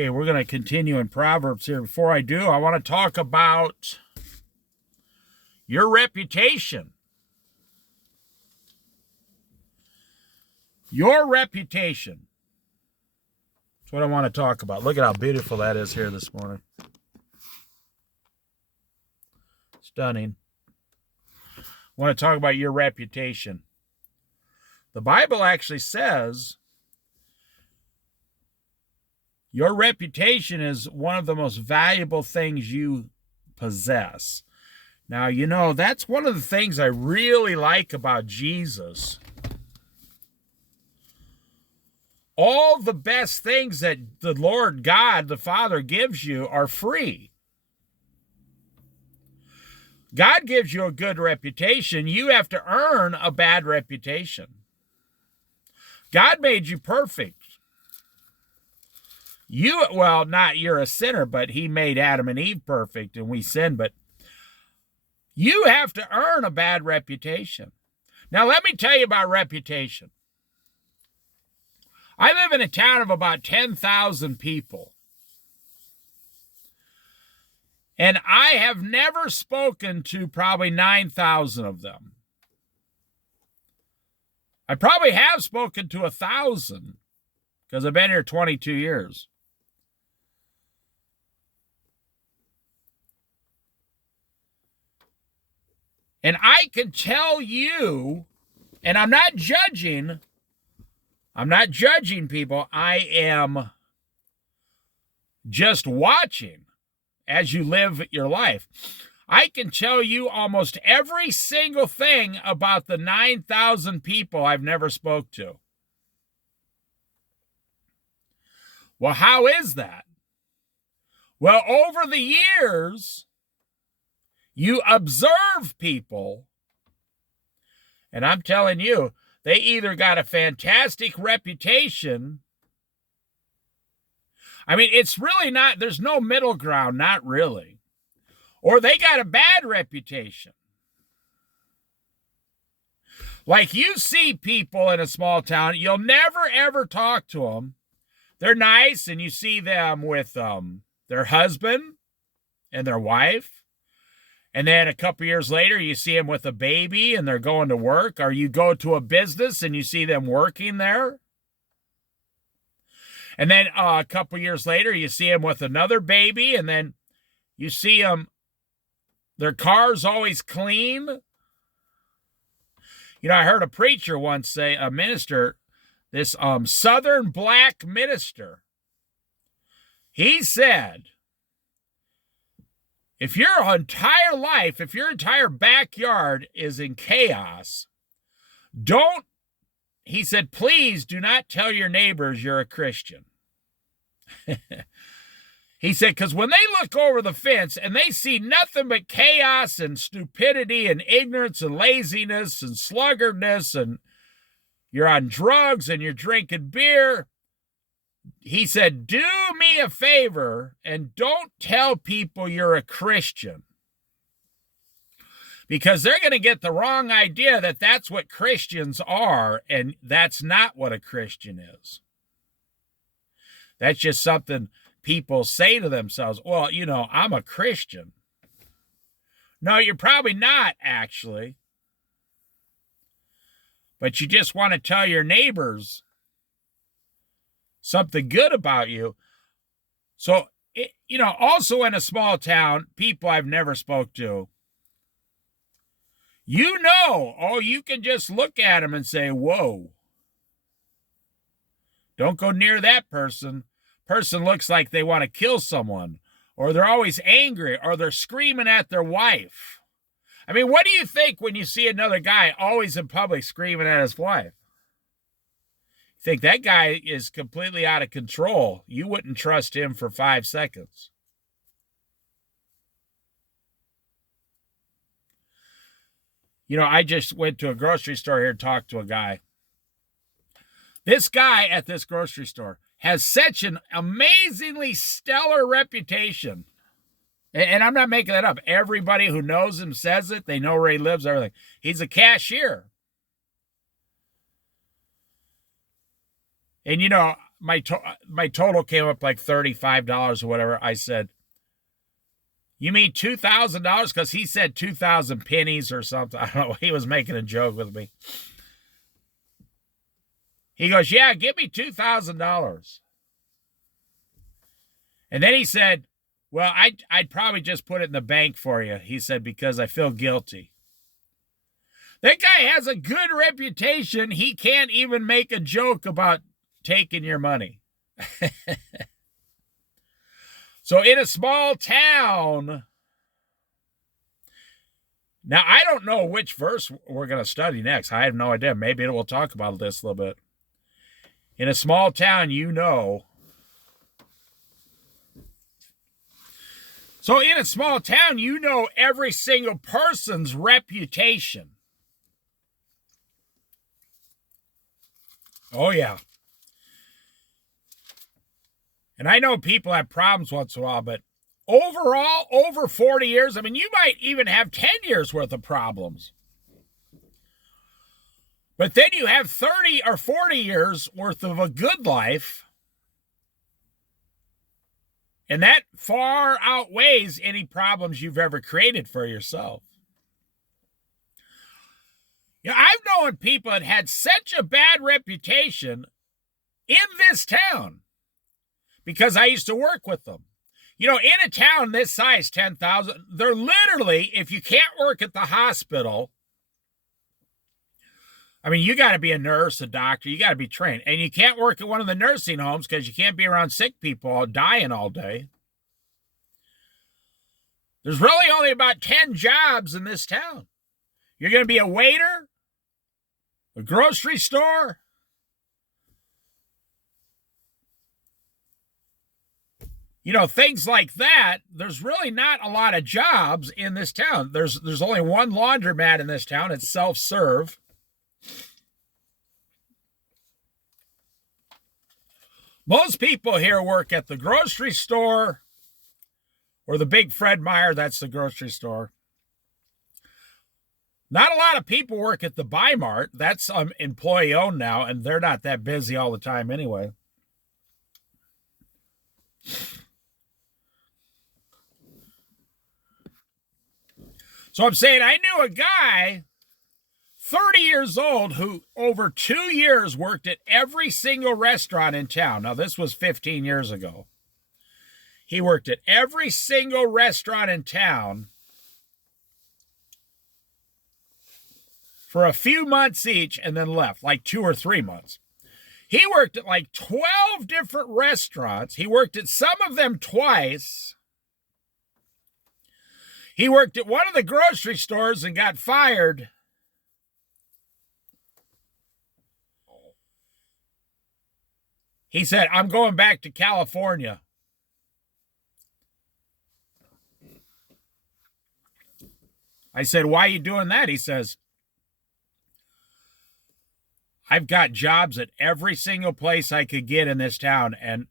Okay, we're going to continue in Proverbs here. Before I do, I want to talk about your reputation. Your reputation. That's what I want to talk about. Look at how beautiful that is here this morning. Stunning. I want to talk about your reputation. The Bible actually says your reputation is one of the most valuable things you possess. Now, you know, that's one of the things I really like about Jesus. All the best things that the Lord God, the Father, gives you are free. God gives you a good reputation. You have to earn a bad reputation. God made you perfect. You're a sinner, but he made Adam and Eve perfect and we sinned, but you have to earn a bad reputation. Now, let me tell you about reputation. I live in a town of about 10,000 people. And I have never spoken to probably 9,000 of them. I probably have spoken to 1,000 because I've been here 22 years. And I can tell you, and I'm not judging people. I am just watching as you live your life. I can tell you almost every single thing about the 9,000 people I've never spoke to. Well, how is that? Well, over the years, you observe people, and I'm telling you, they either got a fantastic reputation. I mean, it's really not, there's no middle ground, not really. Or they got a bad reputation. Like you see people in a small town, you'll never ever talk to them. They're nice, and you see them with their husband and their wife. And then a couple years later, you see them with a baby and they're going to work. Or you go to a business and you see them working there. And then a couple years later, you see them with another baby. And then you see them, their car's always clean. You know, I heard a preacher once say, a minister, this Southern black minister, he said, if your entire life, if your entire backyard is in chaos, he said, please do not tell your neighbors you're a Christian. He said, because when they look over the fence and they see nothing but chaos and stupidity and ignorance and laziness and sluggardness and you're on drugs and you're drinking beer, he said, do me a favor and don't tell people you're a Christian. Because they're going to get the wrong idea that that's what Christians are, and that's not what a Christian is. That's just something people say to themselves. Well, you know, I'm a Christian. No, you're probably not, actually. But you just want to tell your neighbors something good about you. So, you know, also in a small town, people I've never spoke to, you know, you can just look at them and say, whoa, don't go near that person. Person looks like they want to kill someone, or they're always angry, or they're screaming at their wife. I mean, what do you think when you see another guy always in public screaming at his wife? Think that guy is completely out of control. You wouldn't trust him for 5 seconds. You know, I just went to a grocery store here and talked to a guy. This guy at this grocery store has such an amazingly stellar reputation. And I'm not making that up. Everybody who knows him says it. They know where he lives, everything. He's a cashier. And, you know, my total came up like $35 or whatever. I said, "You mean $2,000?" Because he said 2,000 pennies or something. I don't know. He was making a joke with me. He goes, "Yeah, give me $2,000." And then he said, "Well, I'd probably just put it in the bank for you." He said, "Because I feel guilty." That guy has a good reputation. He can't even make a joke about taking your money. So in a small town, now I don't know which verse we're going to study next. I have no idea. Maybe we'll talk about this a little bit. In a small town, So in a small town, you know every single person's reputation. Oh, yeah. And I know people have problems once in a while, but overall, over 40 years, I mean, you might even have 10 years worth of problems. But then you have 30 or 40 years worth of a good life. And that far outweighs any problems you've ever created for yourself. You know, I've known people that had such a bad reputation in this town because I used to work with them. You know, in a town this size, 10,000, they're literally, if you can't work at the hospital, I mean, you got to be a nurse, a doctor, you got to be trained. And you can't work at one of the nursing homes because you can't be around sick people dying all day. There's really only about 10 jobs in this town. You're going to be a waiter, a grocery store, you know, things like that. There's really not a lot of jobs in this town. There's only one laundromat in this town. It's self-serve. Most people here work at the grocery store or the big Fred Meyer, that's the grocery store. Not a lot of people work at the Buy Mart. That's employee-owned now, and they're not that busy all the time anyway. So I'm saying I knew a guy, 30 years old, who over 2 years worked at every single restaurant in town. Now, this was 15 years ago. He worked at every single restaurant in town for a few months each and then left, like 2 or 3 months. He worked at like 12 different restaurants. He worked at some of them twice. He worked at one of the grocery stores and got fired. He said, "I'm going back to California." I said, "Why are you doing that?" He says, "I've got jobs at every single place I could get in this town, and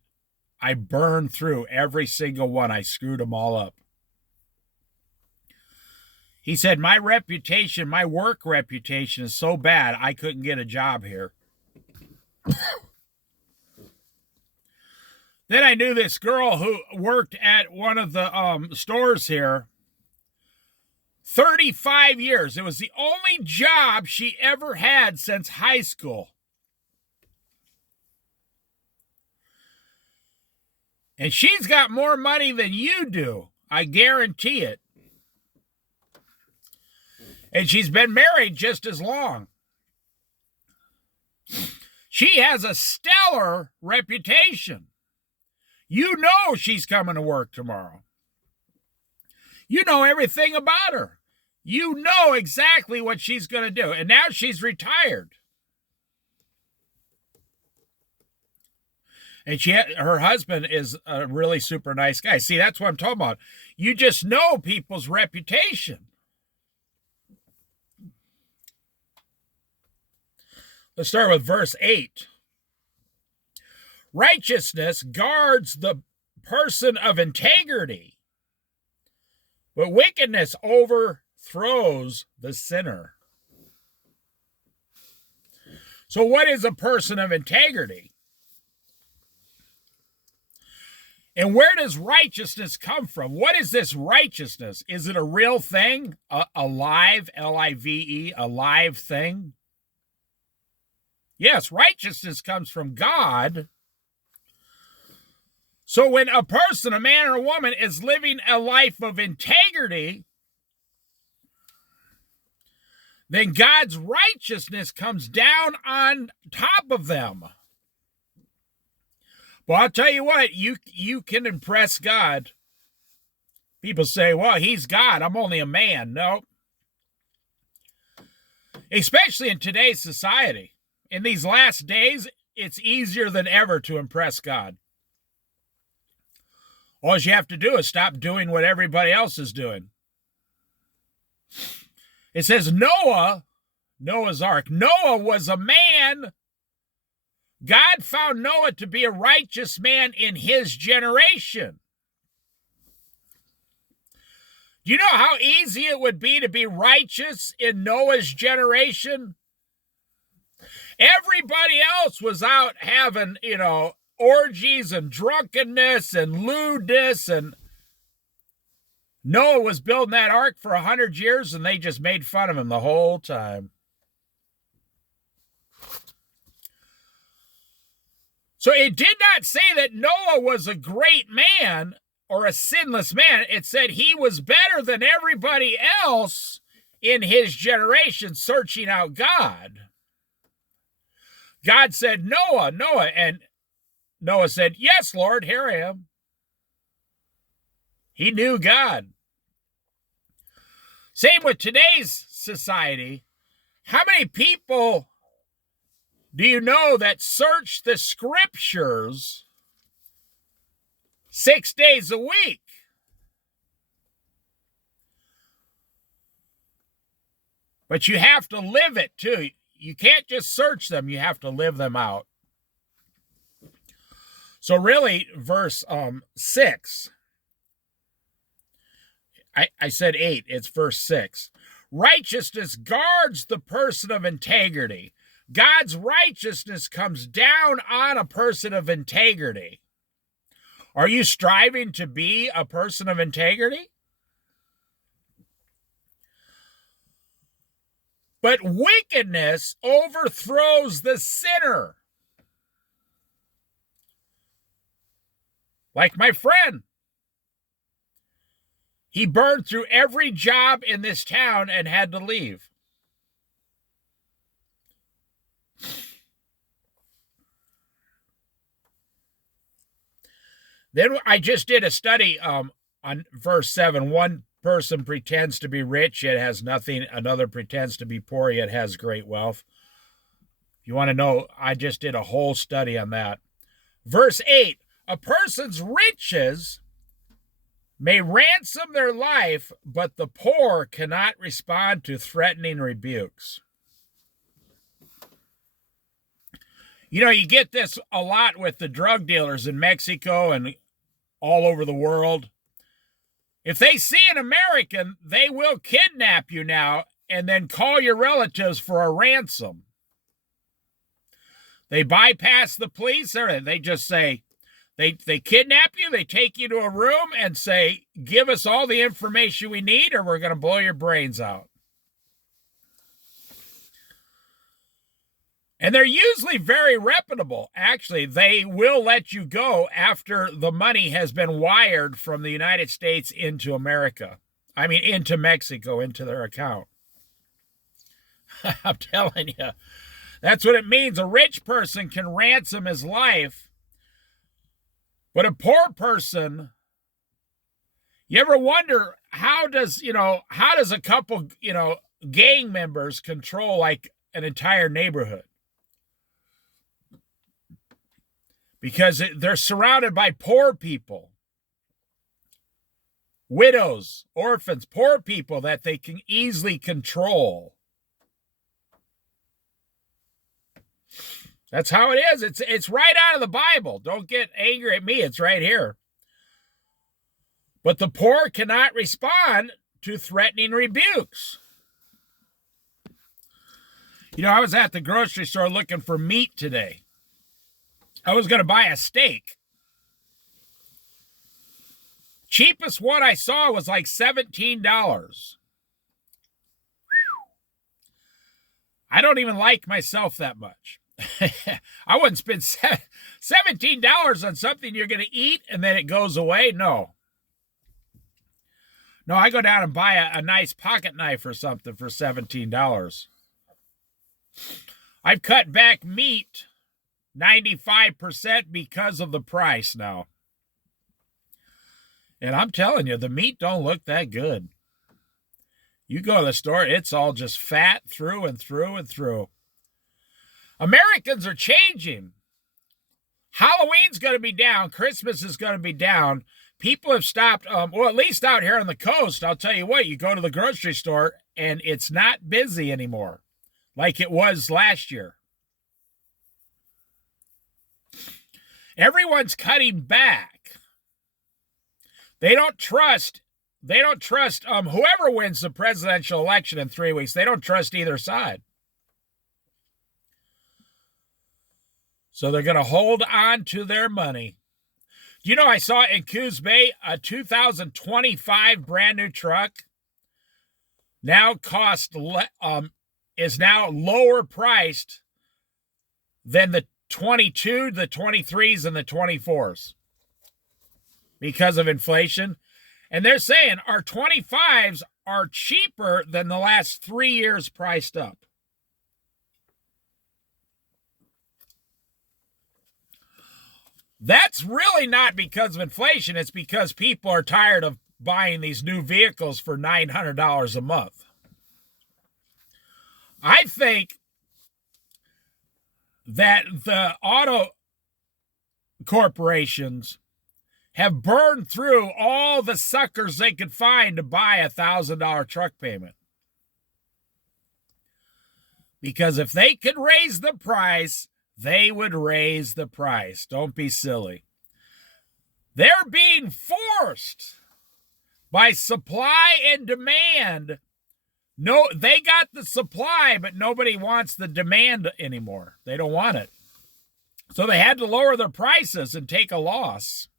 I burned through every single one. I screwed them all up." He said, "My reputation, my work reputation is so bad, I couldn't get a job here." Then I knew this girl who worked at one of the stores here. 35 years. It was the only job she ever had since high school. And she's got more money than you do. I guarantee it. And she's been married just as long. She has a stellar reputation. You know she's coming to work tomorrow. You know everything about her. You know exactly what she's going to do. And now she's retired. And her husband is a really super nice guy. See, that's what I'm talking about. You just know people's reputation. Let's start with verse 8. Righteousness guards the person of integrity, but wickedness overthrows the sinner. So what is a person of integrity? And where does righteousness come from? What is this righteousness? Is it a real thing? Alive, L-I-V-E, a live thing? Yes, righteousness comes from God. So when a person, a man or a woman, is living a life of integrity, then God's righteousness comes down on top of them. Well, I'll tell you what, you can impress God. People say, well, he's God, I'm only a man. No. Especially in today's society. In these last days, it's easier than ever to impress God. All you have to do is stop doing what everybody else is doing. It says Noah's ark. Noah was a man. God found Noah to be a righteous man in his generation. Do you know how easy it would be to be righteous in Noah's generation? Everybody else was out having, orgies and drunkenness and lewdness, and Noah was building that ark for 100 years, and they just made fun of him the whole time. So it did not say that Noah was a great man or a sinless man. It said he was better than everybody else in his generation searching out God. God said, Noah, and Noah said, yes, Lord, here I am. He knew God. Same with today's society. How many people do you know that search the scriptures 6 days a week? But you have to live it too. You can't just search them, you have to live them out. So really, verse 6, I said 8, it's verse 6. Righteousness guards the person of integrity. God's righteousness comes down on a person of integrity. Are you striving to be a person of integrity? But wickedness overthrows the sinner. Like my friend. He burned through every job in this town and had to leave. Then I just did a study on verse 7. One person pretends to be rich, yet has nothing. Another pretends to be poor, yet has great wealth. If you want to know, I just did a whole study on that. Verse 8, a person's riches may ransom their life, but the poor cannot respond to threatening rebukes. You get this a lot with the drug dealers in Mexico and all over the world. If they see an American, they will kidnap you now and then call your relatives for a ransom. They bypass the police, or they just say, they kidnap you, they take you to a room and say, give us all the information we need or we're going to blow your brains out. And they're usually very reputable. Actually, they will let you go after the money has been wired from the United States into America. Into Mexico, into their account. I'm telling you, that's what it means. A rich person can ransom his life, but a poor person, you ever wonder how does a couple, gang members control like an entire neighborhood? Because they're surrounded by poor people, widows, orphans, poor people that they can easily control. That's how it is. It's right out of the Bible. Don't get angry at me. It's right here. But the poor cannot respond to threatening rebukes. I was at the grocery store looking for meat today. I was going to buy a steak. Cheapest one I saw was like $17. I don't even like myself that much. I wouldn't spend $17 on something you're going to eat and then it goes away. No. No, I go down and buy a nice pocket knife or something for $17. I've cut back meat 95% because of the price now. And I'm telling you, the meat don't look that good. You go to the store, it's all just fat through and through and through. Americans are changing. Halloween's going to be down. Christmas is going to be down. People have stopped, well, at least out here on the coast, I'll tell you what, you go to the grocery store and it's not busy anymore like it was last year. Everyone's cutting back. They don't trust whoever wins the presidential election in 3 weeks. They don't trust either side. So they're going to hold on to their money. You know, I saw in Coos Bay a 2025 brand new truck now is now lower priced than the 22, the 23s, and the 24s because of inflation. And they're saying our 25s are cheaper than the last 3 years priced up. That's really not because of inflation. It's because people are tired of buying these new vehicles for $900 a month. I think that the auto corporations have burned through all the suckers they could find to buy a $1,000 truck payment. Because if they could raise the price, they would raise the price. Don't be silly. They're being forced by supply and demand. No, they got the supply, but nobody wants the demand anymore. They don't want it. So they had to lower their prices and take a loss.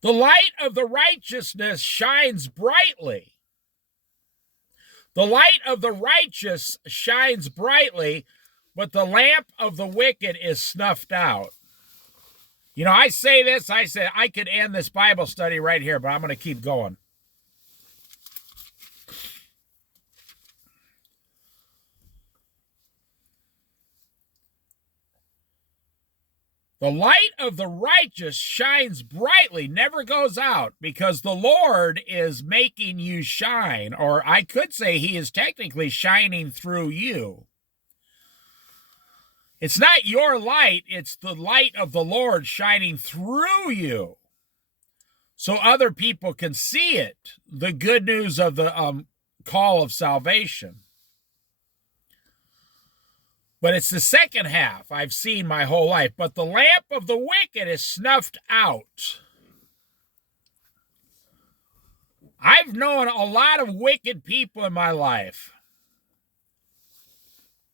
The light of the righteousness shines brightly. The light of the righteous shines brightly, but the lamp of the wicked is snuffed out. You know, I say this, I said I could end this Bible study right here, but I'm going to keep going. The light of the righteous shines brightly, never goes out, because the Lord is making you shine, or I could say he is technically shining through you. It's not your light, it's the light of the Lord shining through you, so other people can see it, the good news of the call of salvation. But it's the second half I've seen my whole life. But the lamp of the wicked is snuffed out. I've known a lot of wicked people in my life.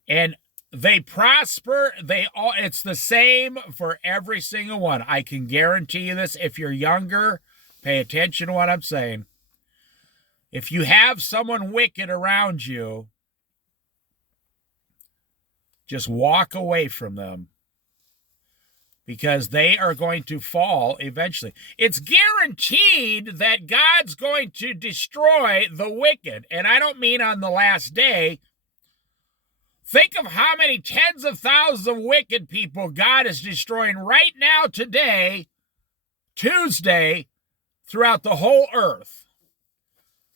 And they prosper. It's the same for every single one. I can guarantee you this. If you're younger, pay attention to what I'm saying. If you have someone wicked around you, just walk away from them, because they are going to fall eventually. It's guaranteed that God's going to destroy the wicked. And I don't mean on the last day. Think of how many tens of thousands of wicked people God is destroying right now, today, Tuesday, throughout the whole earth.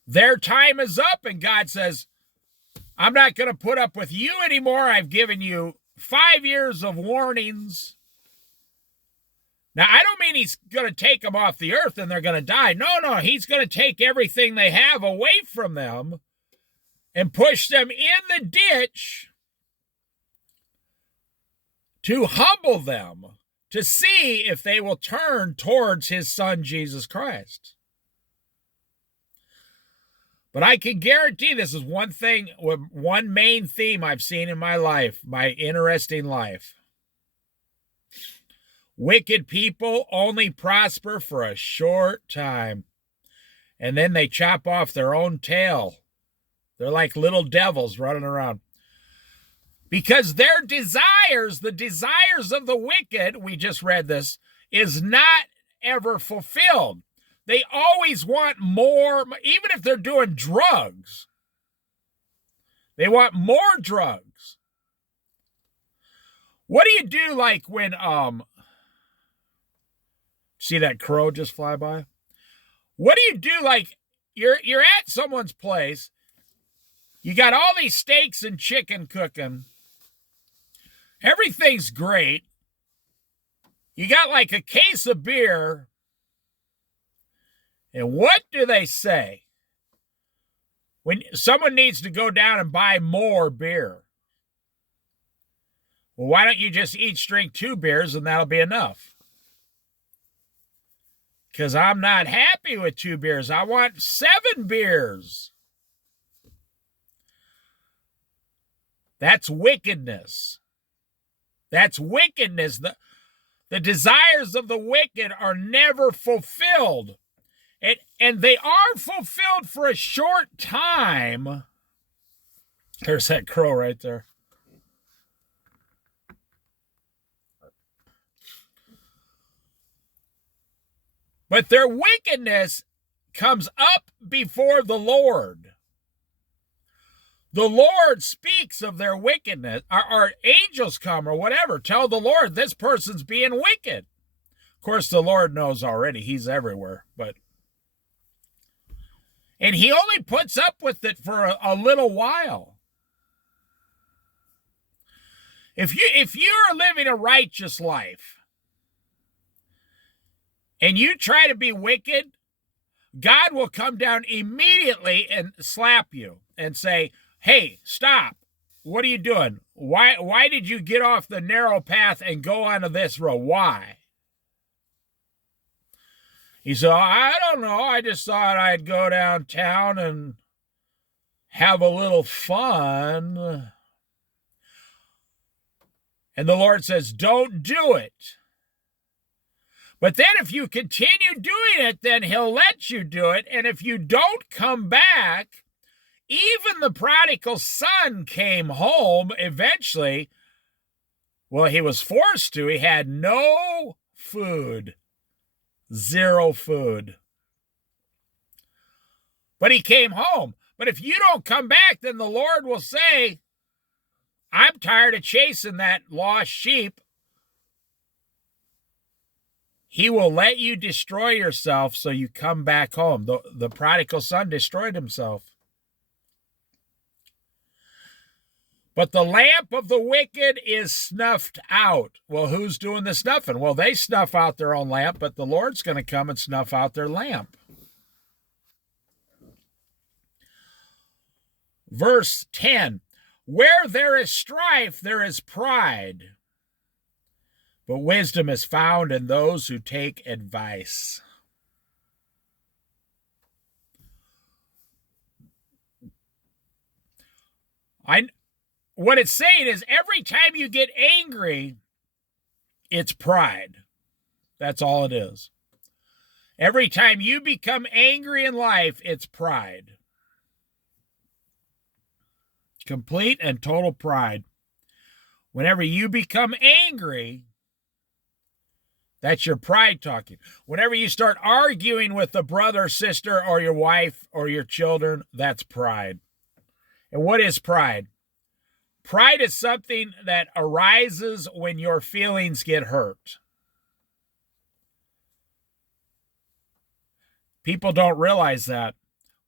Their time is up, and God says, I'm not going to put up with you anymore. I've given you 5 years of warnings. Now, I don't mean he's going to take them off the earth and they're going to die. No, he's going to take everything they have away from them and push them in the ditch to humble them, to see if they will turn towards his son, Jesus Christ. But I can guarantee this is one main theme I've seen in my life, my interesting life. Wicked people only prosper for a short time, and then they chop off their own tail. They're like little devils running around. Because their desires, the desires of the wicked, we just read this, is not ever fulfilled. They always want more, even if they're doing drugs. They want more drugs. What do you do like when, see that crow just fly by? What do you do like you're at someone's place, you got all these steaks and chicken cooking, everything's great, you got like a case of beer, and what do they say? When someone needs to go down and buy more beer. Well, why don't you just each drink 2 beers and that'll be enough? Because I'm not happy with 2 beers. I want 7 beers. That's wickedness. That's wickedness. The desires of the wicked are never fulfilled. And they are fulfilled for a short time. There's that crow right there. But their wickedness comes up before the Lord. The Lord speaks of their wickedness. Our angels come or whatever, tell the Lord this person's being wicked. Of course, the Lord knows already. He's everywhere. And he only puts up with it for a little while. If you are living a righteous life and you try to be wicked, God will come down immediately and slap you and say, hey, stop. What are you doing? Why did you get off the narrow path and go onto this road? Why? He said, I don't know. I just thought I'd go downtown and have a little fun. And the Lord says, don't do it. But then if you continue doing it, then he'll let you do it. And if you don't come back, even the prodigal son came home eventually. Well, he was forced to. He had no food. 0 food. But he came home. But if you don't come back, then the Lord will say, I'm tired of chasing that lost sheep. He will let you destroy yourself so you come back home. The prodigal son destroyed himself. But the lamp of the wicked is snuffed out. Well, who's doing the snuffing? Well, they snuff out their own lamp, but the Lord's going to come and snuff out their lamp. Verse 10, where there is strife, there is pride. But wisdom is found in those who take advice. What it's saying is every time you get angry, it's pride. That's all it is. Every time you become angry in life, it's pride. Complete and total pride. Whenever you become angry, that's your pride talking. Whenever you start arguing with a brother, sister, or your wife, or your children, that's pride. And what is pride? Pride is something that arises when your feelings get hurt. People don't realize that.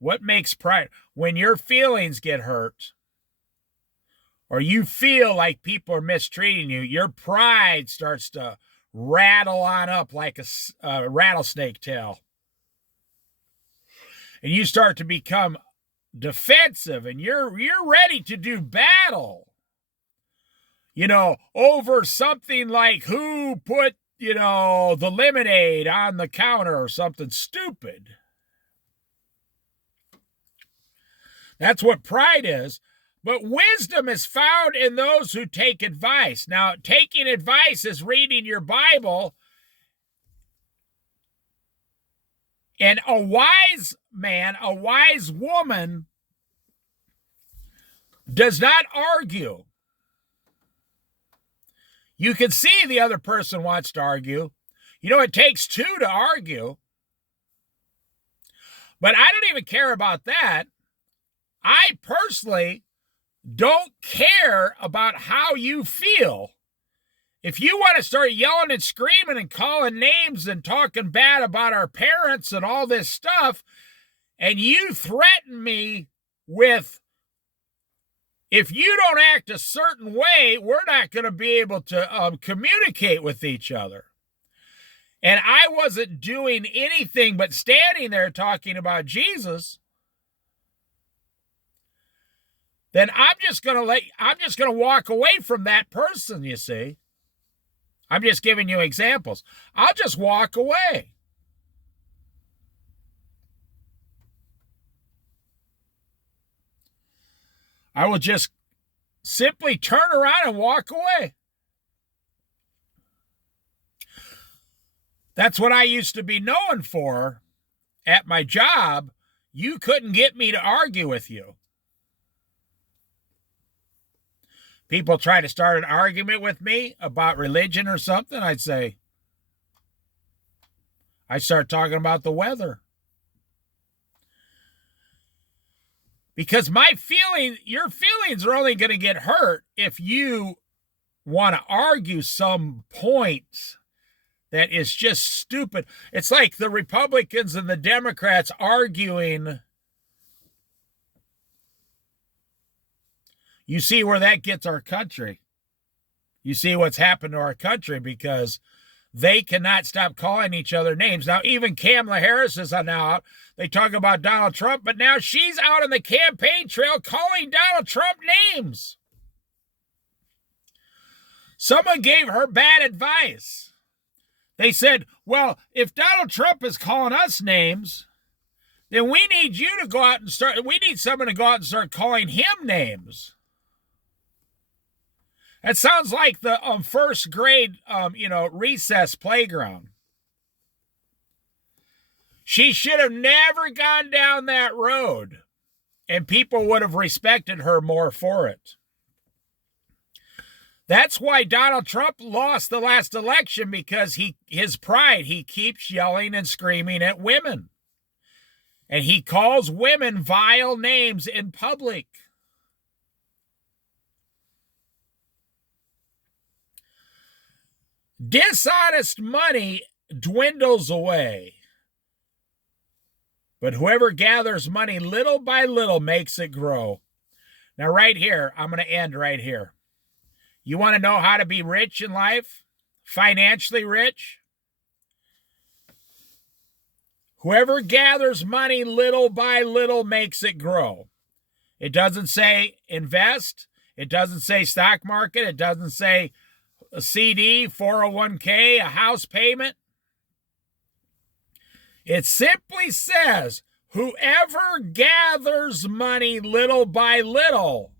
What makes pride? When your feelings get hurt, or you feel like people are mistreating you, your pride starts to rattle on up like a rattlesnake tail. And you start to become defensive, and you're ready to do battle, over something like who put, the lemonade on the counter or something stupid. That's what pride is. But wisdom is found in those who take advice. Now, taking advice is reading your Bible. And a wise man, a wise woman, does not argue. You can see the other person wants to argue. You know, it takes two to argue. But I don't even care about that. I personally don't care about how you feel. If you want to start yelling and screaming and calling names and talking bad about our parents and all this stuff, and you threaten me with, if you don't act a certain way, we're not going to be able to communicate with each other. And I wasn't doing anything but standing there talking about Jesus, then I'm just going to walk away from that person, you see. I'm just giving you examples. I'll just walk away. I will just simply turn around and walk away. That's what I used to be known for at my job. You couldn't get me to argue with you. People try to start an argument with me about religion or something, I'd start talking about the weather. Because your feelings are only going to get hurt if you want to argue some point that is just stupid. It's like the Republicans and the Democrats arguing. You see where that gets our country. You see what's happened to our country because they cannot stop calling each other names. Now, even Kamala Harris is now out. They talk about Donald Trump, but now she's out on the campaign trail calling Donald Trump names. Someone gave her bad advice. They said, well, if Donald Trump is calling us names, then we need someone to go out and start calling him names. That sounds like the first grade, recess playground. She should have never gone down that road, and people would have respected her more for it. That's why Donald Trump lost the last election, because his pride, he keeps yelling and screaming at women. And he calls women vile names in public. Dishonest money dwindles away, but whoever gathers money little by little makes it grow. Now, right here, I'm going to end right here. You want to know how to be rich in life? Financially rich? Whoever gathers money little by little makes it grow. It doesn't say invest. It doesn't say stock market. It doesn't say a CD, 401k, a house payment. It simply says, whoever gathers money little by little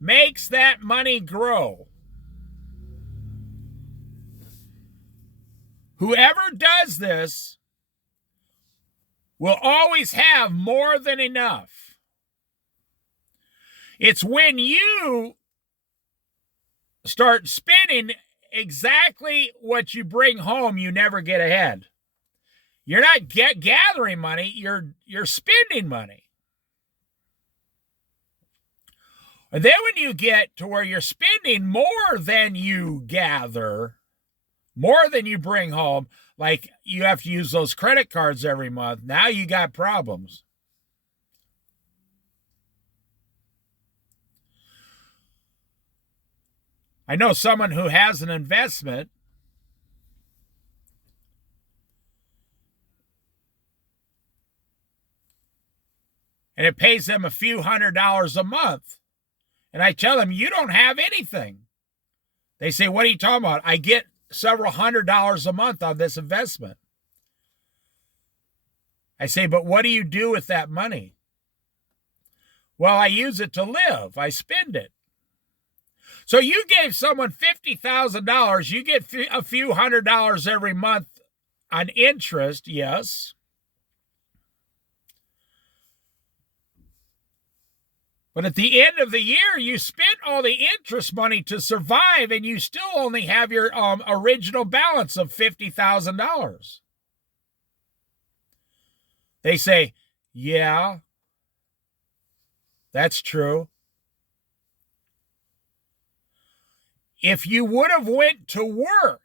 makes that money grow. Whoever does this will always have more than enough. It's when you start spending exactly what you bring home, you never get ahead. You're not gathering money, you're spending money. And then when you get to where you're spending more than you gather, more than you bring home, like you have to use those credit cards every month, now you got problems. I know someone who has an investment and it pays them a few $100s a month. And I tell them, you don't have anything. They say, what are you talking about? I get several $100s a month on this investment. I say, but what do you do with that money? Well, I use it to live. I spend it. So you gave someone $50,000. You get a few $100s every month on interest, yes. But at the end of the year, you spent all the interest money to survive, and you still only have your original balance of $50,000. They say, yeah, that's true. If you would have went to work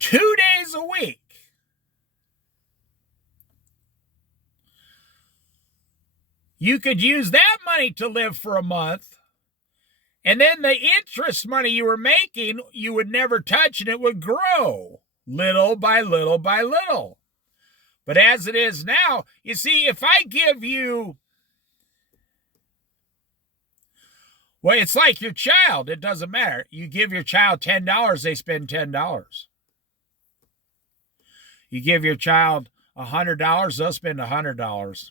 2 days a week, you could use that money to live for a month, and then the interest money you were making, you would never touch, and it would grow little by little by little. But as it is now, you see, if I give you, well, it's like your child. It doesn't matter. You give your child $10, they spend $10. You give your child $100, they'll spend $100.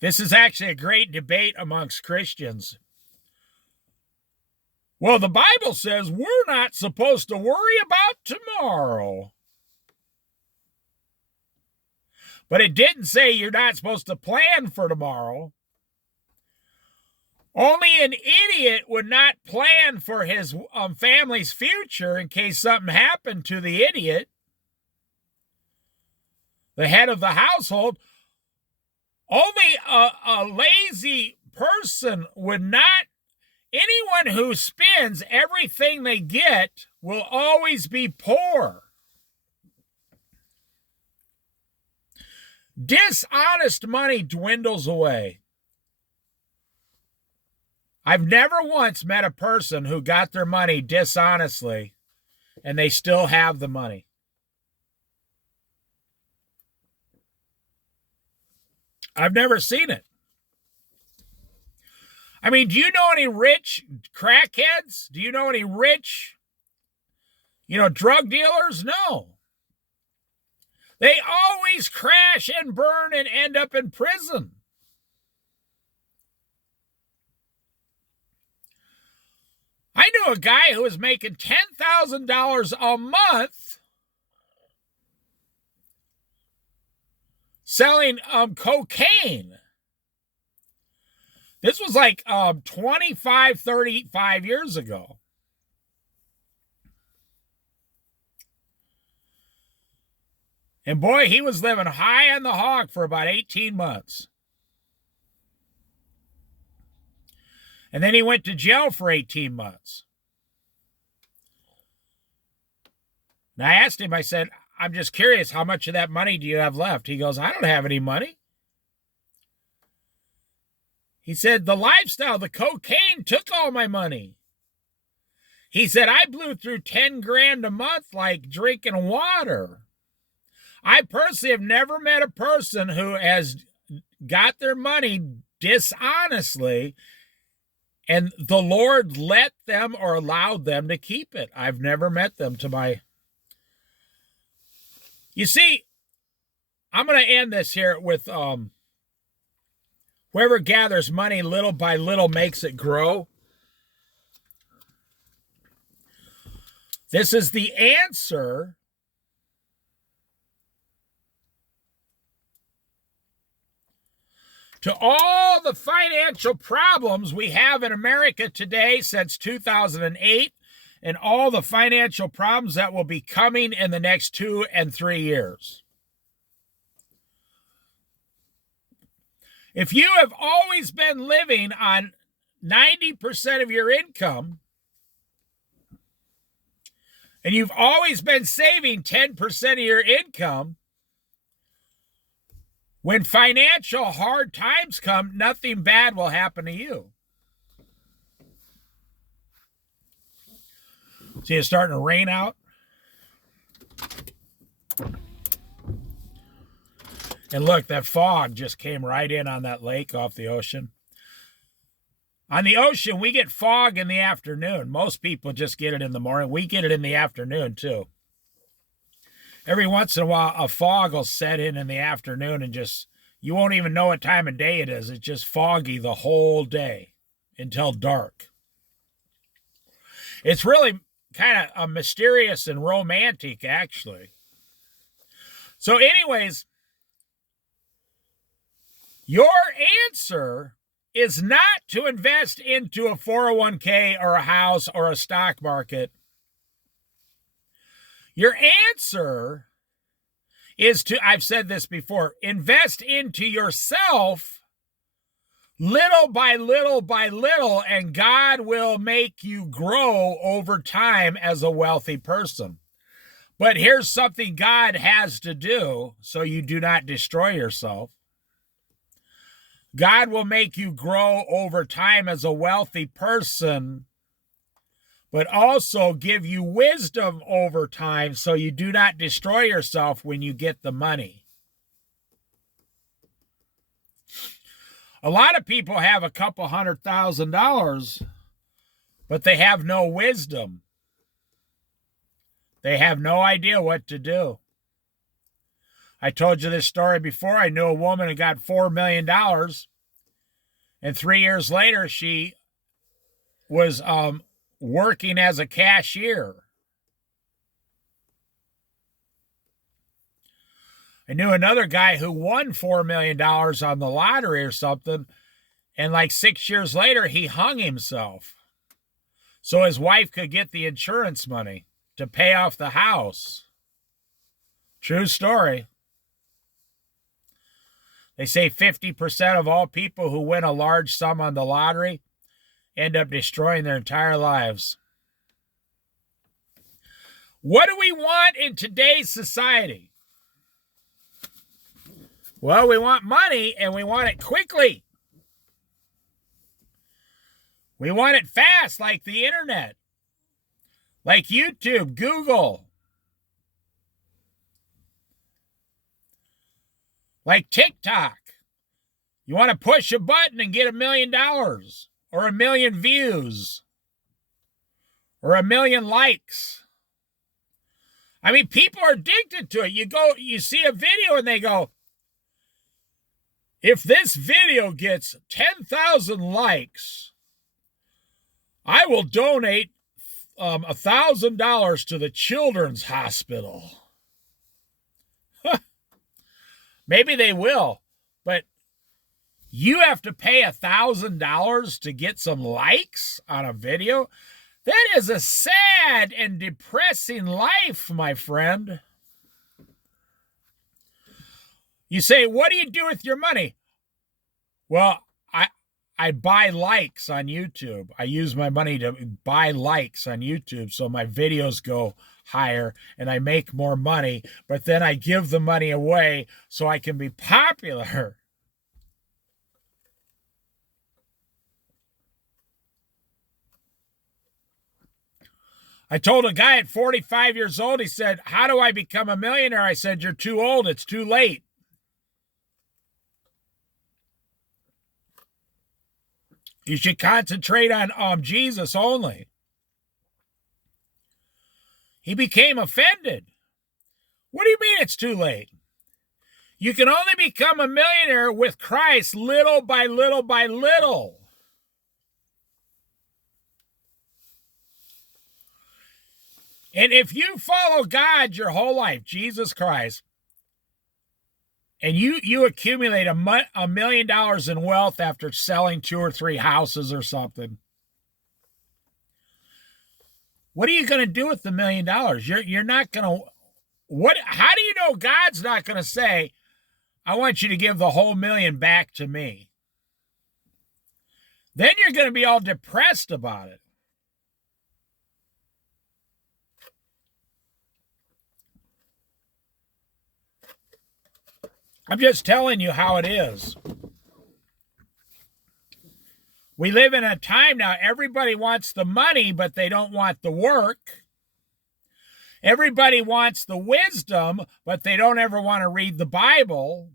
This is actually a great debate amongst Christians. Well, the Bible says we're not supposed to worry about tomorrow. But it didn't say you're not supposed to plan for tomorrow. Only an idiot would not plan for his family's future in case something happened to the idiot, the head of the household. Only a lazy person would not. Anyone who spends everything they get will always be poor. Dishonest money dwindles away. I've never once met a person who got their money dishonestly and they still have the money. I've never seen it. I mean, do you know any rich crackheads? Do you know any rich, drug dealers? No. They always crash and burn and end up in prison. I knew a guy who was making $10,000 a month selling cocaine. This was like 25, 35 years ago. And boy, he was living high on the hog for about 18 months. And then he went to jail for 18 months. And I asked him, I said, I'm just curious, how much of that money do you have left? He goes, I don't have any money. He said, the lifestyle, the cocaine took all my money. He said, I blew through 10 grand a month like drinking water. I personally have never met a person who has got their money dishonestly and the Lord let them or allowed them to keep it. I've never met them to my... You see, I'm going to end this here with whoever gathers money little by little makes it grow. This is the answer to all the financial problems we have in America today since 2008 and all the financial problems that will be coming in the next 2 and 3 years. If you have always been living on 90% of your income and you've always been saving 10% of your income, when financial hard times come, nothing bad will happen to you. See, it's starting to rain out. And look, that fog just came right in on that lake off the ocean. On the ocean, we get fog in the afternoon. Most people just get it in the morning. We get it in the afternoon, too. Every once in a while, a fog will set in the afternoon and just, you won't even know what time of day it is. It's just foggy the whole day until dark. It's really kind of mysterious and romantic, actually. So anyways, your answer is not to invest into a 401k or a house or a stock market. Your answer is to, I've said this before, invest into yourself little by little by little, and God will make you grow over time as a wealthy person. But here's something God has to do so you do not destroy yourself. God will make you grow over time as a wealthy person, but also give you wisdom over time so you do not destroy yourself when you get the money. A lot of people have a couple $100,000, but they have no wisdom. They have no idea what to do. I told you this story before. I knew a woman who got $4 million, and 3 years later, she was working as a cashier. I knew another guy who won $4 million on the lottery or something, and like 6 years later, he hung himself so his wife could get the insurance money to pay off the house. True story. They say 50% of all people who win a large sum on the lottery end up destroying their entire lives. What do we want in today's society? Well, we want money, and we want it quickly. We want it fast, like the internet, like YouTube, Google, like TikTok. You want to push a button and get $1 million, or 1 million views, or 1 million likes. I mean, people are addicted to it. You see a video and they go, if this video gets 10,000 likes, I will donate $1,000 to the children's hospital. Maybe they will, but you have to pay $1,000 to get some likes on a video? That is a sad and depressing life, my friend. You say, what do you do with your money? Well, I buy likes on YouTube. I use my money to buy likes on YouTube so my videos go higher and I make more money, but then I give the money away so I can be popular. I told a guy at 45 years old, he said, how do I become a millionaire? I said, you're too old. It's too late. You should concentrate on Jesus only. He became offended. What do you mean it's too late? You can only become a millionaire with Christ little by little by little. And if you follow God your whole life, Jesus Christ, and you accumulate $1 million in wealth after selling 2 or 3 houses or something, what are you going to do with the $1 million? You're not going to. How do you know God's not going to say, I want you to give the whole $1 million back to me? Then you're going to be all depressed about it. I'm just telling you how it is. We live in a time now, everybody wants the money, but they don't want the work. Everybody wants the wisdom, but they don't ever want to read the Bible.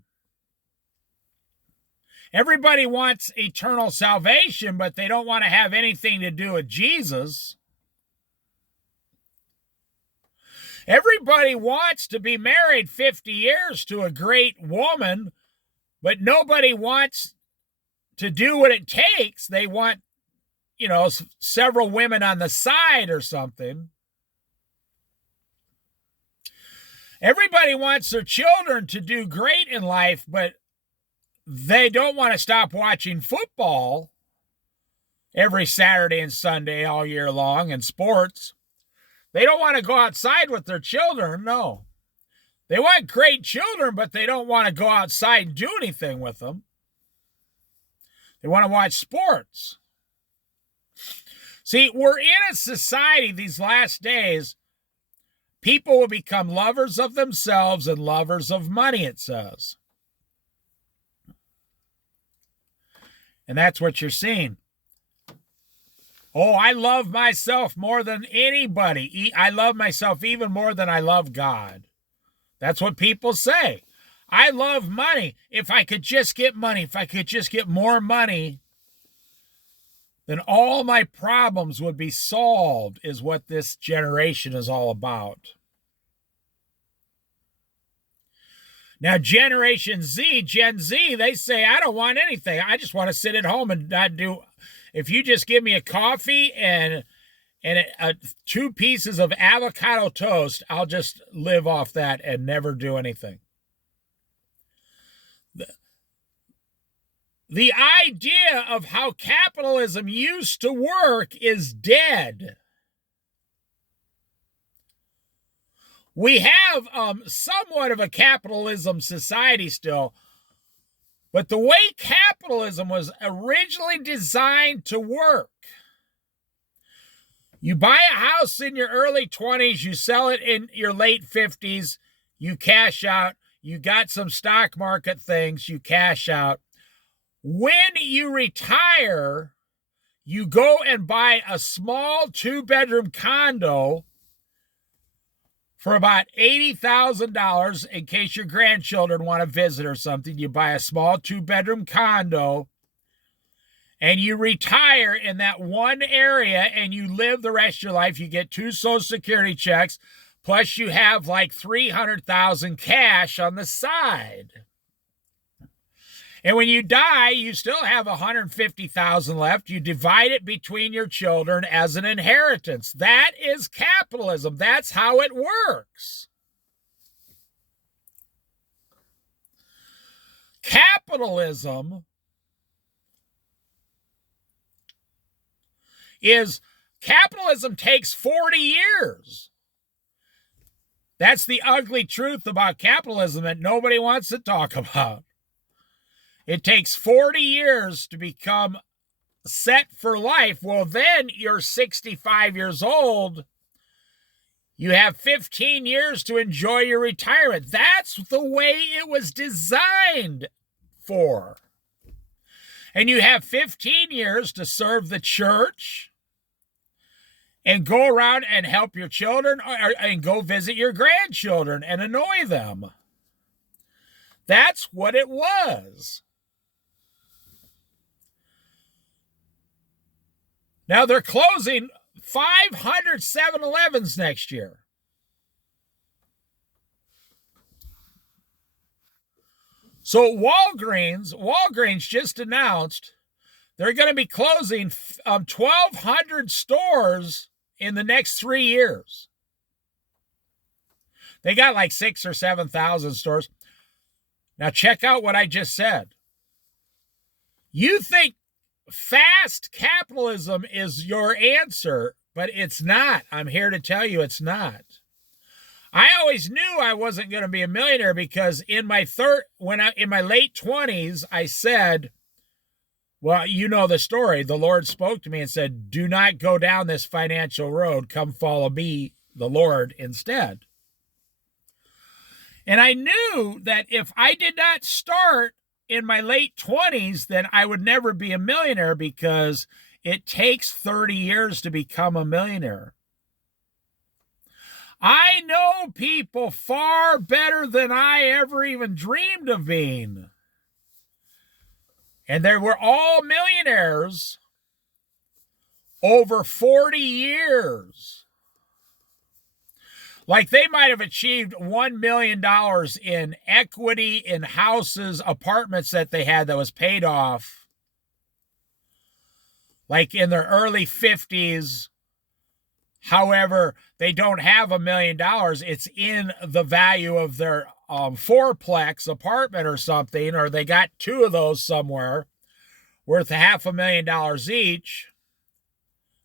Everybody wants eternal salvation, but they don't want to have anything to do with Jesus. Everybody wants to be married 50 years to a great woman, but nobody wants to do what it takes. They want, several women on the side or something. Everybody wants their children to do great in life, but they don't want to stop watching football every Saturday and Sunday all year long and sports. They don't want to go outside with their children, no. They want great children, but they don't want to go outside and do anything with them. They want to watch sports. See, we're in a society these last days, people will become lovers of themselves and lovers of money, it says. And that's what you're seeing. Oh, I love myself more than anybody. I love myself even more than I love God. That's what people say. I love money. If I could just get money, if I could just get more money, then all my problems would be solved, is what this generation is all about. Now, Generation Z, Gen Z, they say, I don't want anything. I just want to sit at home and not do. If you just give me a coffee and 2 pieces of avocado toast, I'll just live off that and never do anything. The idea of how capitalism used to work is dead. We have somewhat of a capitalism society still, but the way capitalism was originally designed to work, you buy a house in your early 20s, you sell it in your late 50s, you cash out, you got some stock market things, you cash out. When you retire, you go and buy a small 2-bedroom condo for about $80,000 in case your grandchildren want to visit or something. You buy a small 2-bedroom condo and you retire in that one area and you live the rest of your life. You get 2 Social Security checks, plus you have like $300,000 cash on the side. And when you die, you still have $150,000 left. You divide it between your children as an inheritance. That is capitalism. That's how it works. Capitalism takes 40 years. That's the ugly truth about capitalism that nobody wants to talk about. It takes 40 years to become set for life. Well, then you're 65 years old. You have 15 years to enjoy your retirement. That's the way it was designed for. And you have 15 years to serve the church and go around and help your children and go visit your grandchildren and annoy them. That's what it was. Now they're closing 500 7-Elevens next year. So Walgreens just announced they're going to be closing 1,200 stores in the next 3 years. They got like 6,000 or 7,000 stores. Now check out what I just said. You think fast capitalism is your answer, but it's not. I'm here to tell you it's not. I always knew I wasn't going to be a millionaire because in my late 20s, I said, well, you know the story. The Lord spoke to me and said, do not go down this financial road. Come follow me, the Lord, instead. And I knew that if I did not start in my late 20s, then I would never be a millionaire because it takes 30 years to become a millionaire. I know people far better than I ever even dreamed of being. And they were all millionaires over 40 years. Like they might have achieved $1 million in equity in houses, apartments that they had that was paid off, like in their early 50s. However, they don't have $1 million. It's in the value of their fourplex apartment or something, or they got two of those somewhere worth $500,000 each.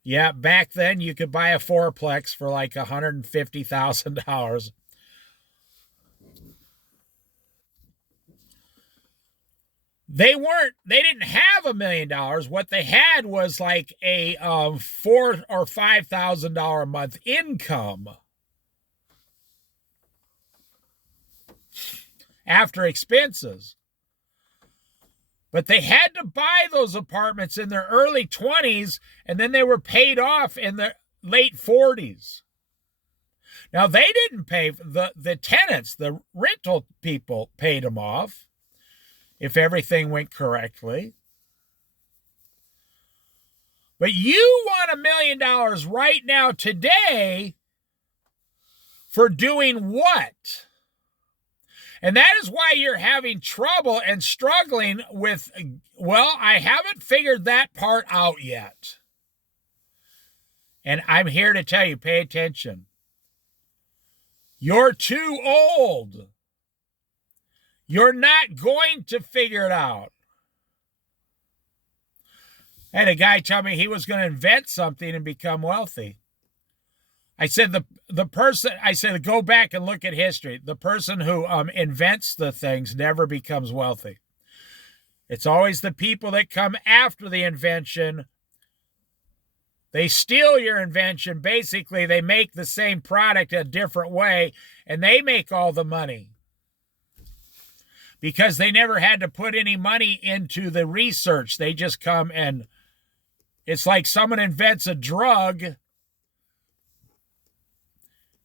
Yeah, back then you could buy a fourplex for like $150,000. They didn't have $1 million. What they had was like a $4,000 or $5,000 a month income after expenses. But they had to buy those apartments in their early 20s, and then they were paid off in the late 40s. Now, they didn't pay, the tenants, the rental people paid them off if everything went correctly. But you want $1 million right now today for doing what? And that is why you're having trouble and struggling with, well, I haven't figured that part out yet. And I'm here to tell you, pay attention. You're too old. You're not going to figure it out. I had a guy tell me he was going to invent something and become wealthy. I said, go back and look at history. The person who invents the things never becomes wealthy. It's always the people that come after the invention. They steal your invention. Basically, they make the same product a different way, and they make all the money because they never had to put any money into the research. They just come and it's like someone invents a drug,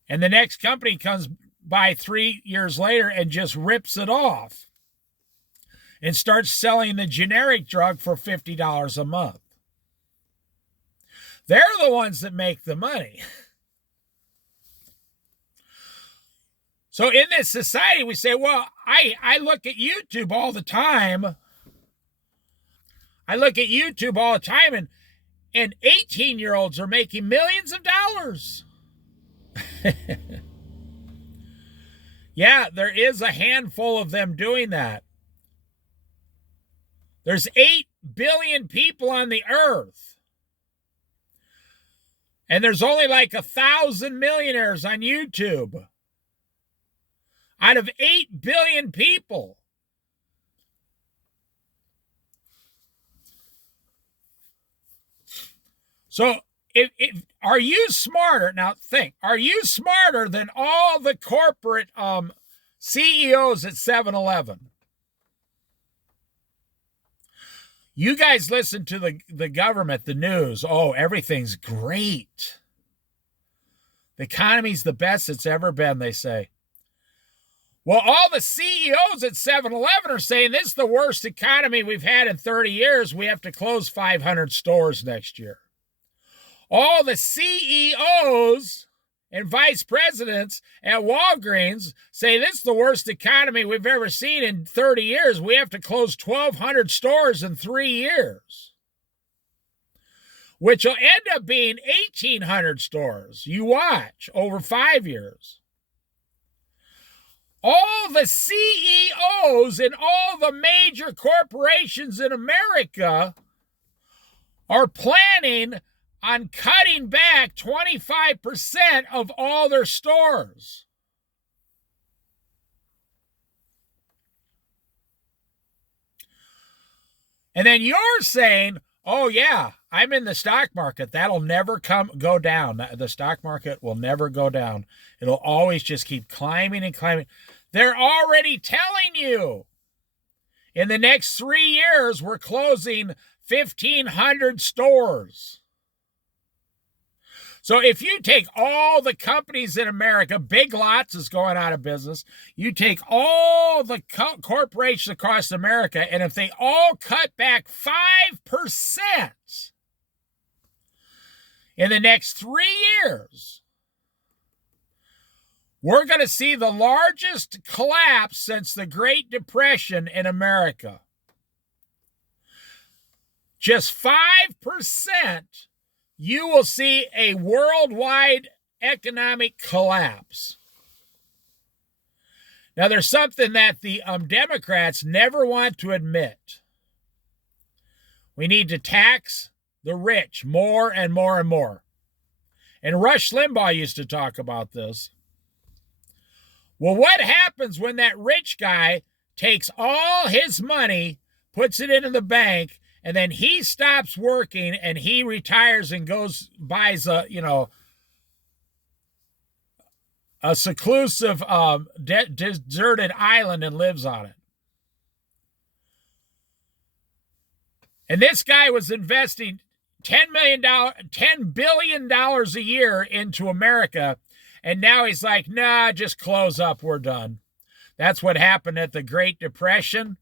and the next company comes by 3 years later and just rips it off and starts selling the generic drug for $50 a month. They're the ones that make the money. So in this society, we say, well, I look at YouTube all the time. And 18-year-olds are making millions of dollars. Yeah, there is a handful of them doing that. There's 8 billion people on the earth. And there's only like 1,000 millionaires on YouTube out of 8 billion people. So are you smarter? Now think, are you smarter than all the corporate CEOs at 7-Eleven? You guys listen to the government, the news. Oh, everything's great. The economy's the best it's ever been, they say. Well, all the CEOs at 7-Eleven are saying this is the worst economy we've had in 30 years. We have to close 500 stores next year. All the CEOs and vice presidents at Walgreens say this is the worst economy we've ever seen in 30 years. We have to close 1,200 stores in 3 years, which will end up being 1,800 stores. You watch over 5 years. All the CEOs in all the major corporations in America are planning on cutting back 25% of all their stores. And then you're saying, oh yeah, I'm in the stock market. That'll never go down. The stock market will never go down. It'll always just keep climbing and climbing. They're already telling you in the next 3 years, we're closing 1,500 stores. So if you take all the companies in America, Big Lots is going out of business. You take all the corporations across America, and if they all cut back 5% in the next 3 years, We're going to see the largest collapse since the Great Depression in America. Just 5%, you will see a worldwide economic collapse. Now, there's something that the Democrats never want to admit. We need to tax the rich more and more and more. And Rush Limbaugh used to talk about this. Well, what happens when that rich guy takes all his money, puts it into the bank, and then he stops working and he retires and buys a seclusive, deserted island and lives on it? And this guy was investing $10 billion a year into America, and now he's like, nah, just close up, we're done. That's what happened at the Great Depression.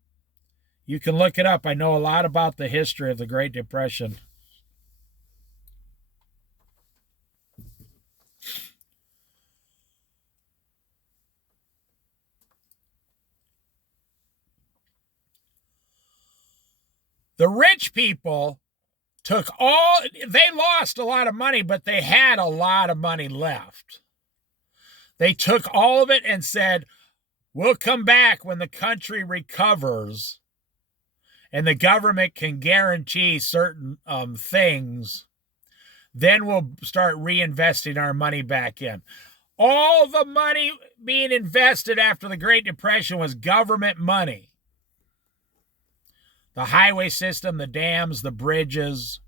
You can look it up. I know a lot about the history of the Great Depression. The rich people they lost a lot of money, but they had a lot of money left. They took all of it and said, we'll come back when the country recovers and the government can guarantee certain things. Then we'll start reinvesting our money back in. All the money being invested after the Great Depression was government money. The highway system, the dams, the bridges.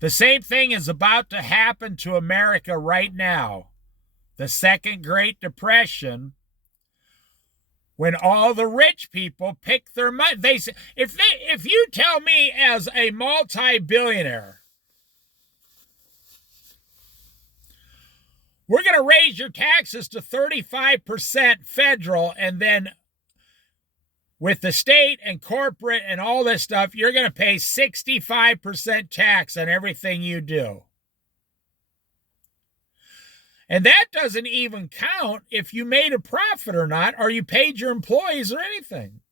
The same thing is about to happen to America right now. The second Great Depression, when all the rich people pick their money. If you tell me as a multi-billionaire, we're going to raise your taxes to 35% federal, and then with the state and corporate and all this stuff, you're going to pay 65% tax on everything you do. And that doesn't even count if you made a profit or not, or you paid your employees or anything.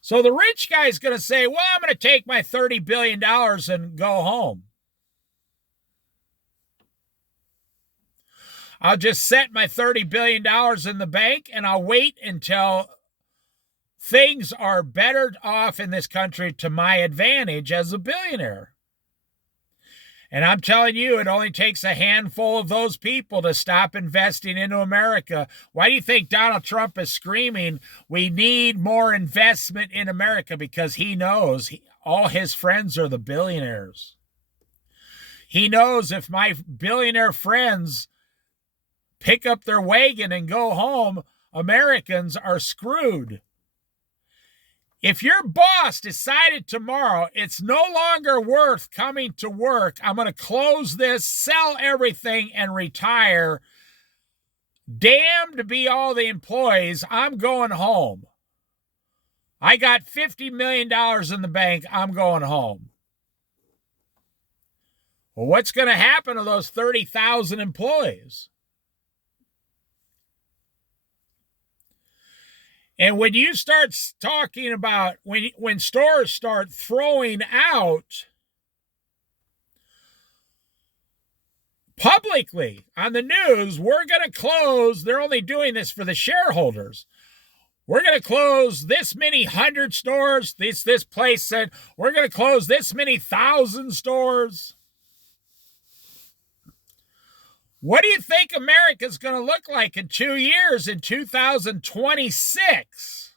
So the rich guy's going to say, well, I'm going to take my $30 billion and go home. I'll just set my $30 billion in the bank, and I'll wait until things are better off in this country to my advantage as a billionaire. And I'm telling you, it only takes a handful of those people to stop investing into America. Why do you think Donald Trump is screaming, we need more investment in America? Because he knows all his friends are the billionaires. He knows if my billionaire friends pick up their wagon and go home, Americans are screwed. If your boss decided tomorrow it's no longer worth coming to work, I'm going to close this, sell everything, and retire, damned be all the employees, I'm going home. I got $50 million in the bank, I'm going home. Well, what's going to happen to those 30,000 employees? And when you start talking about, when stores start throwing out publicly on the news, we're going to close, they're only doing this for the shareholders. We're going to close this many 100 stores. This place said, we're going to close this many 1,000 stores. What do you think America's going to look like in 2 years, in 2026?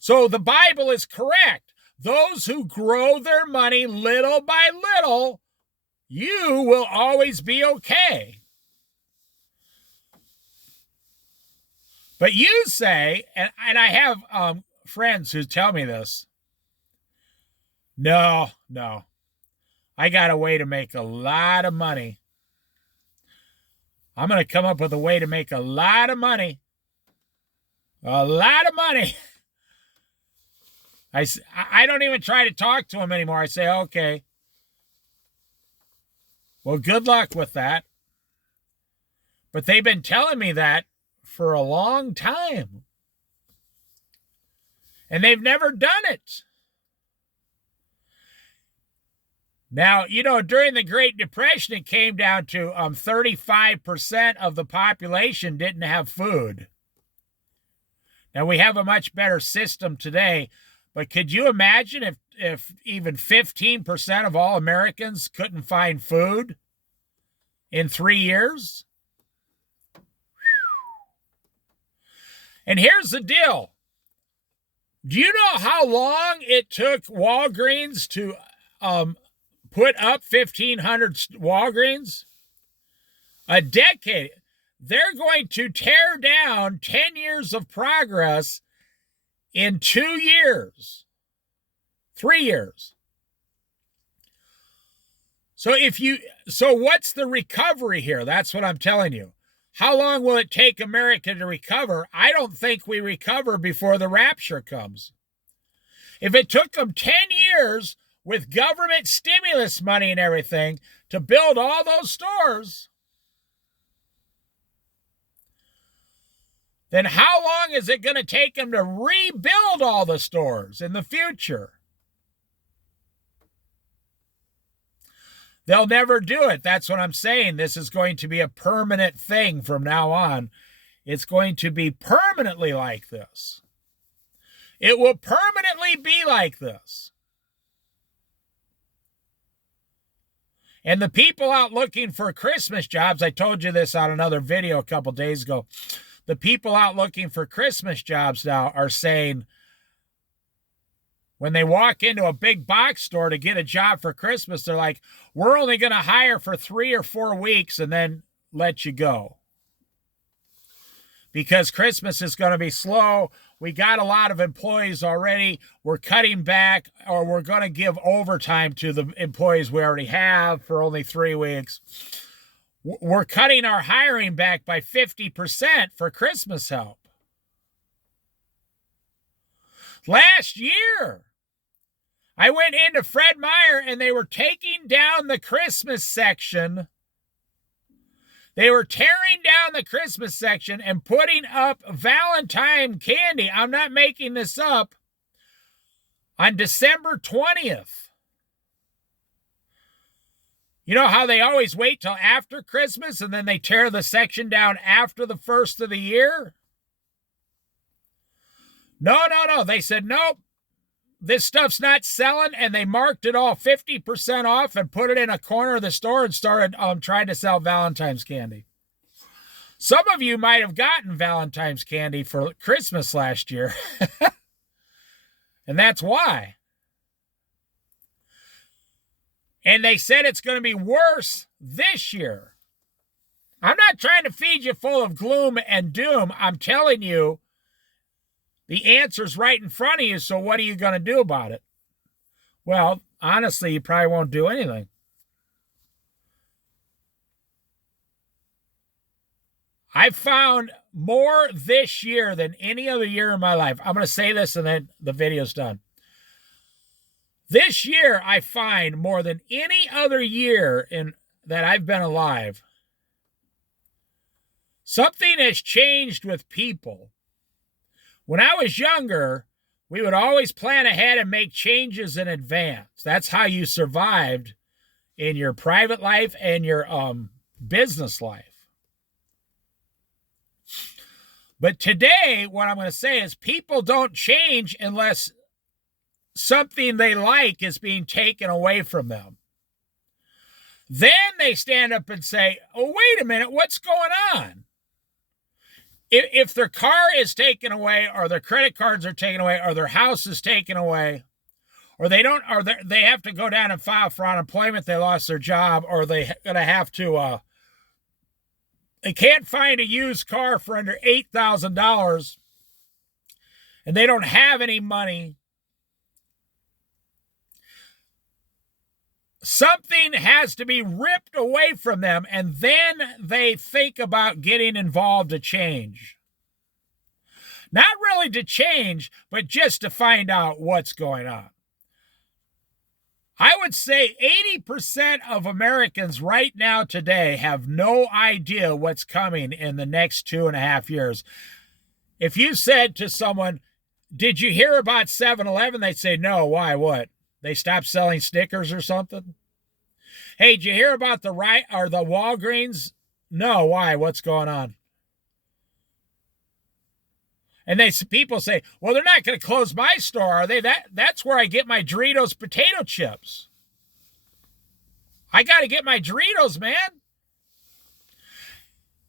So the Bible is correct. Those who grow their money little by little, you will always be okay. But you say, and I have friends who tell me this, No, I got a way to make a lot of money. I'm going to come up with a way to make a lot of money. A lot of money. I don't even try to talk to them anymore. I say, okay, well, good luck with that. But they've been telling me that for a long time. And they've never done it. Now, during the Great Depression, it came down to 35% of the population didn't have food. Now, we have a much better system today, but could you imagine if even 15% of all Americans couldn't find food in 3 years? And here's the deal. Do you know how long it took Walgreens to put up 1,500 Walgreens? A decade. They're going to tear down 10 years of progress in 2 years. 3 years. So what's the recovery here? That's what I'm telling you. How long will it take America to recover? I don't think we recover before the rapture comes. If it took them 10 years with government stimulus money and everything to build all those stores, then how long is it going to take them to rebuild all the stores in the future? They'll never do it. That's what I'm saying. This is going to be a permanent thing from now on. It's going to be permanently like this. It will permanently be like this. And the people out looking for Christmas jobs, I told you this on another video a couple days ago, the people out looking for Christmas jobs now are saying, when they walk into a big box store to get a job for Christmas, they're like, we're only going to hire for 3 or 4 weeks and then let you go. Because Christmas is going to be slow. We got a lot of employees already. We're cutting back, or we're going to give overtime to the employees we already have for only 3 weeks. We're cutting our hiring back by 50% for Christmas help. Last year, I went into Fred Meyer and they were taking down the Christmas section. They were tearing down the Christmas section and putting up Valentine candy. I'm not making this up. On December 20th. You know how they always wait till after Christmas and then they tear the section down after the first of the year? No. They said, nope, this stuff's not selling, and they marked it all 50% off and put it in a corner of the store and started trying to sell Valentine's candy. Some of you might have gotten Valentine's candy for Christmas last year. And that's why. And they said it's going to be worse this year. I'm not trying to feed you full of gloom and doom. I'm telling you, the answer's right in front of you, so what are you going to do about it? Well, honestly, you probably won't do anything. I've found more this year than any other year in my life. I'm going to say this and then the video's done. This year, I find more than any other year that I've been alive, something has changed with people. When I was younger, we would always plan ahead and make changes in advance. That's how you survived in your private life and your business life. But today, what I'm going to say is people don't change unless something they like is being taken away from them. Then they stand up and say, oh, wait a minute, what's going on? If their car is taken away, or their credit cards are taken away, or their house is taken away, or they have to go down and file for unemployment, they lost their job, or they're going to have to, they can't find a used car for under $8,000, and they don't have any money, something has to be ripped away from them, and then they think about getting involved to change. Not really to change, but just to find out what's going on. I would say 80% of Americans right now today have no idea what's coming in the next 2.5 years. If you said to someone, did you hear about 7-Eleven? They'd say, no. Why? What? They stopped selling Snickers or something? Hey, did you hear about the Walgreens? No. Why? What's going on? And people say, well, they're not going to close my store, are they? That's where I get my Doritos potato chips. I got to get my Doritos, man.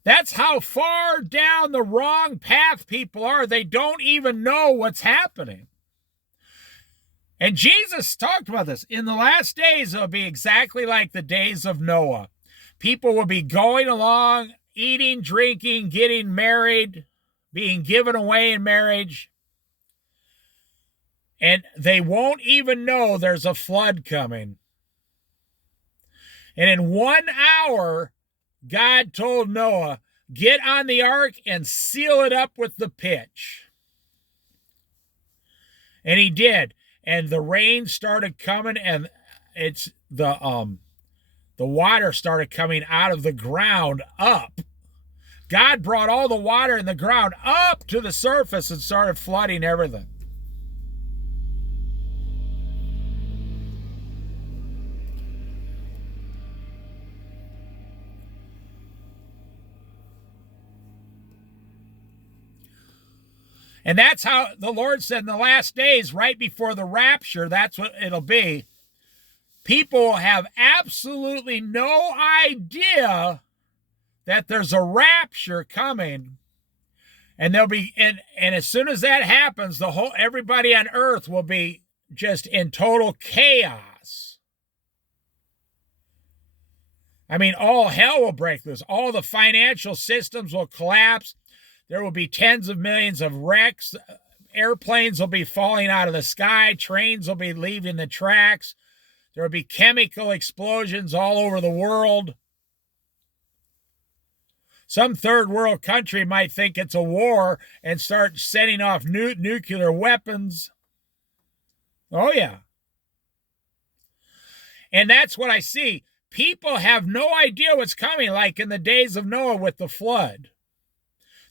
That's how far down the wrong path people are. They don't even know what's happening. And Jesus talked about this. In the last days, it'll be exactly like the days of Noah. People will be going along, eating, drinking, getting married, being given away in marriage, and they won't even know there's a flood coming. And in 1 hour, God told Noah, get on the ark and seal it up with the pitch. And he did. And the rain started coming, and the water started coming out of the ground up. God brought all the water in the ground up to the surface and started flooding everything. And that's how the Lord said in the last days, right before the rapture, that's what it'll be. People will have absolutely no idea that there's a rapture coming, and they'll be and as soon as that happens, everybody on earth will be just in total chaos. I mean, all hell will break loose. All the financial systems will collapse. There will be tens of millions of wrecks. Airplanes will be falling out of the sky. Trains will be leaving the tracks. There will be chemical explosions all over the world. Some third world country might think it's a war and start sending off nuclear weapons. Oh, yeah. And that's what I see. People have no idea what's coming, like in the days of Noah with the flood.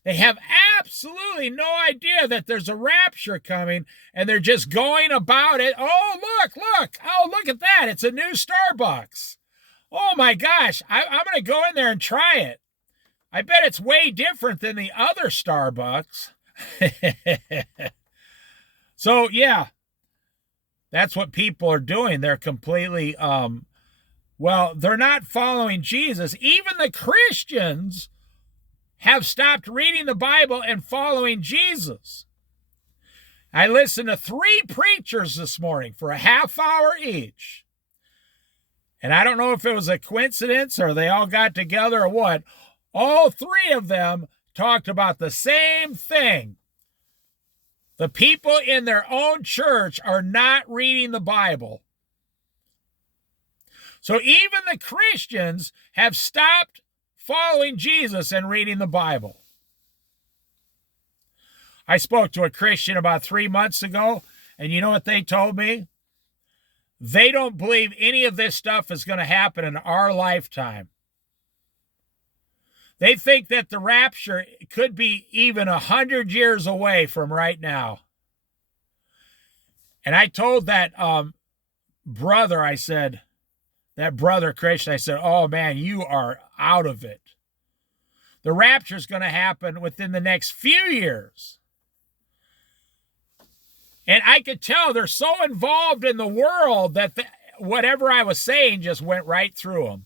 They have absolutely no idea that there's a rapture coming, and they're just going about it. Oh, look. Oh, look at that. It's a new Starbucks. Oh, my gosh. I'm going to go in there and try it. I bet it's way different than the other Starbucks. So, yeah, that's what people are doing. They're completely, they're not following Jesus. Even the Christians have stopped reading the Bible and following Jesus. I listened to 3 preachers this morning for a half hour each. And I don't know if it was a coincidence or they all got together or what. All 3 of them talked about the same thing. The people in their own church are not reading the Bible. So even the Christians have stopped following Jesus and reading the Bible. I spoke to a Christian about 3 months ago, and you know what they told me? They don't believe any of this stuff is going to happen in our lifetime. They think that the rapture could be even 100 years away from right now. And I told that brother, I said, that brother Christian, I said, oh man, you are out of it. The rapture is going to happen within the next few years. And I could tell they're so involved in the world that whatever I was saying just went right through them.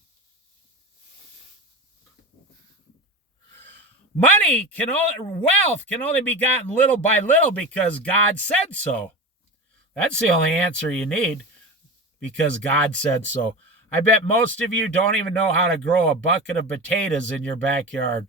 Wealth can only be gotten little by little because God said so. That's the only answer you need, because God said so. I bet most of you don't even know how to grow a bucket of potatoes in your backyard.